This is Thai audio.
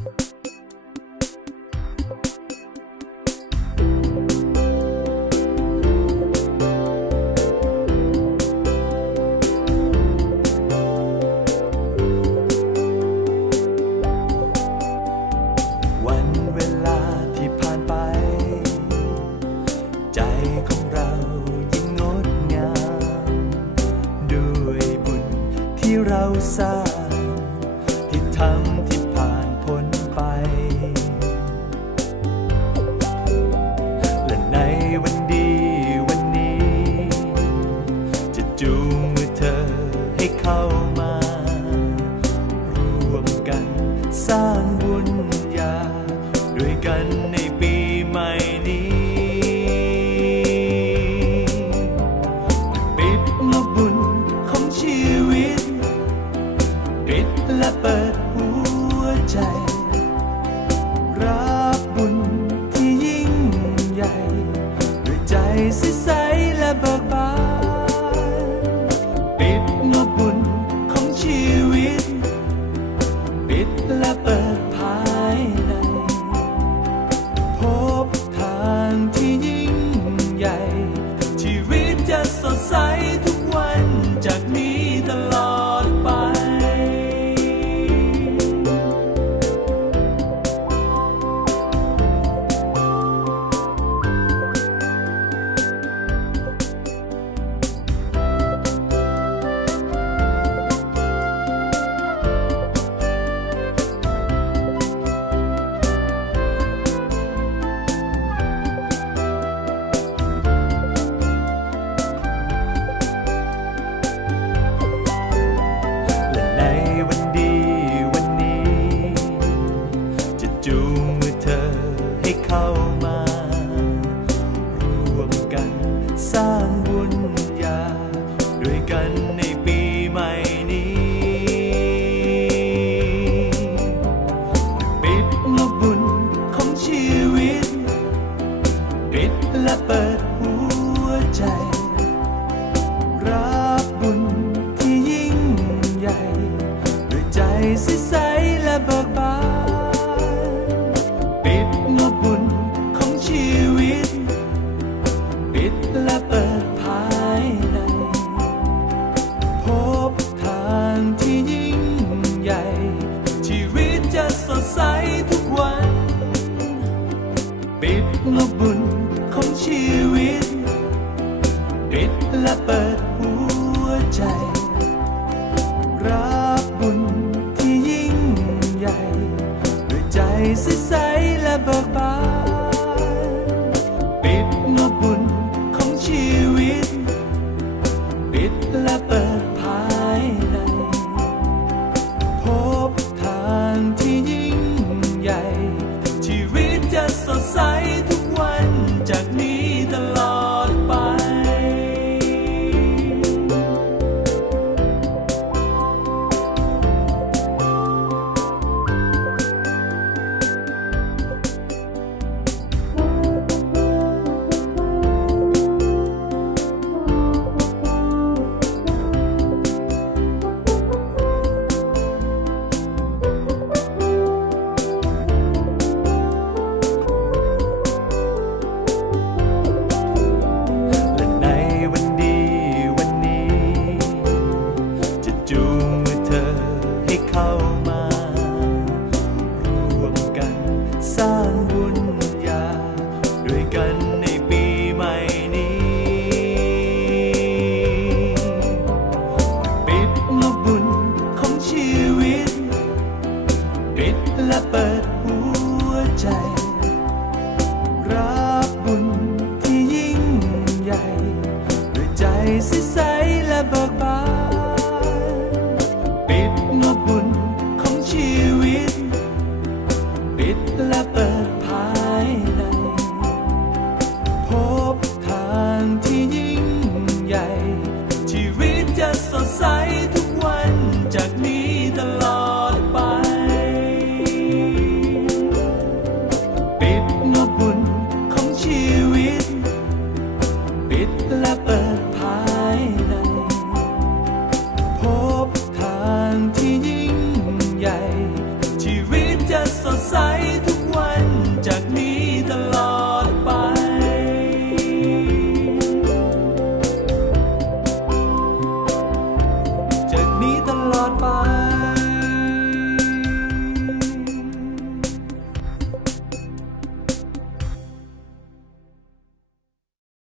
วันเวลาที่ผ่านไป ใจของเรายิ่งงดงาม ด้วยบุญที่เราสร้างที่ทำที่ จูงมือเธอให้เข้ามา ร่วมกันสร้างบุญญาด้วยกัน ปิดและเปิดหัวใจ รับบุญที่ยิ่งใหญ่ด้วยใจใสๆและเบิกบานปิดงบบุญของชีวิต ปิดและเปิดภายใน พบทางที่ยิ่งใหญ่ ชีวิตจะสดใสทุกวัน ปิดงบบุญ et c'est ça et la barbare. ปิดและเปิดภายใน พบทางที่ยิ่งใหญ่ ชีวิตจะสดใสทุกวันจากนี้ตลอดไป ปิดนบุญของชีวิต ปิดและ